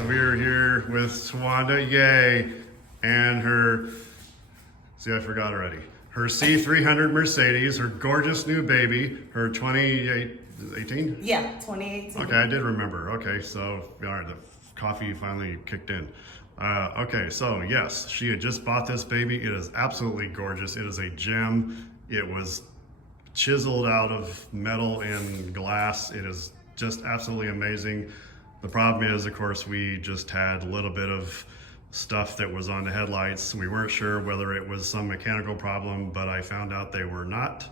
so we are here with Swanda, yay, and her, see, I forgot already. Her C300 Mercedes, her gorgeous new baby, her 2018? Yeah, 2018. Okay, I did remember. Okay, so, all right, the coffee finally kicked in. Okay, so yes, she had just bought this baby. It is absolutely gorgeous. It is a gem. It was chiseled out of metal and glass. It is just absolutely amazing. The problem is, of course, we just had a little bit of stuff that was on the headlights. We weren't sure whether it was some mechanical problem, but I found out they were not.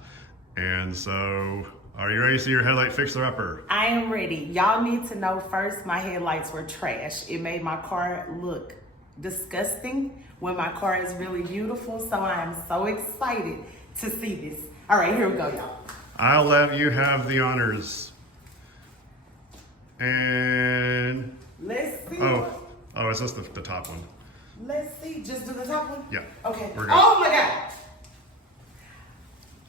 And so, are you ready to see your headlight fixer-upper? I am ready. Y'all need to know first, my headlights were trash. It made my car look disgusting when my car is really beautiful. So I am so excited to see this. All right, here we go, y'all. I'll let you have the honors. And Let's see. oh, is this the top one? Let's see. Just do the top one? Yeah. Okay. We're good. Oh my God.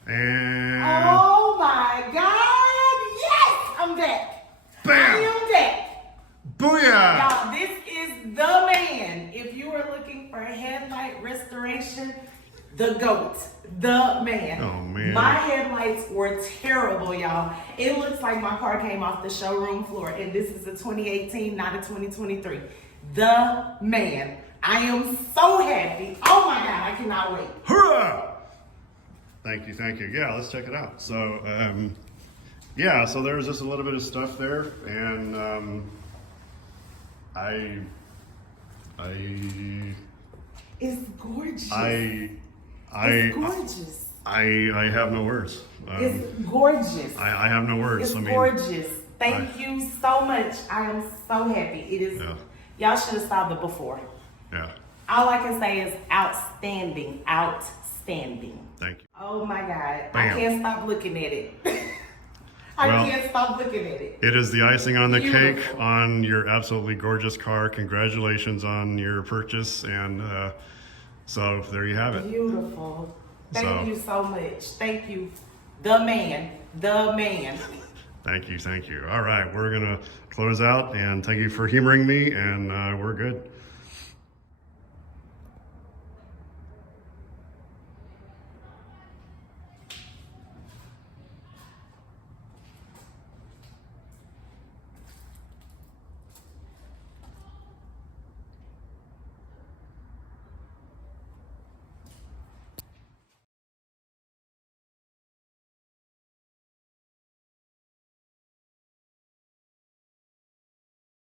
And Oh my God. Yes, I'm back. Bam! I am back. Booyah! Y'all, this is the man. If you are looking for a headlight restoration, the GOAT, the man. Oh, man. My headlights were terrible, y'all. It looks like my car came off the showroom floor, and this is a 2018, not a 2023. The man. I am so happy. Oh my God, I cannot wait. Hurrah! Thank you, thank you. Yeah, let's check it out. So, yeah, so there's just a little bit of stuff there, and It's gorgeous. it's gorgeous. I have no words. It's gorgeous. I have no words. It's gorgeous. Thank you so much. I am so happy. It is. Yeah. Y'all should have saw the before. Yeah. All I can say is outstanding. Outstanding. Thank you. Oh my God. Bam. I can't stop looking at it. I Well, can't stop looking at it. It is the icing on the cake Beautiful. on your absolutely gorgeous car. Congratulations on your purchase, and so there you have it. Beautiful. Thank So- you so much. Thank you. The man. The man. Thank you, thank you. All right, we're gonna close out, and thank you for humoring me, and we're good.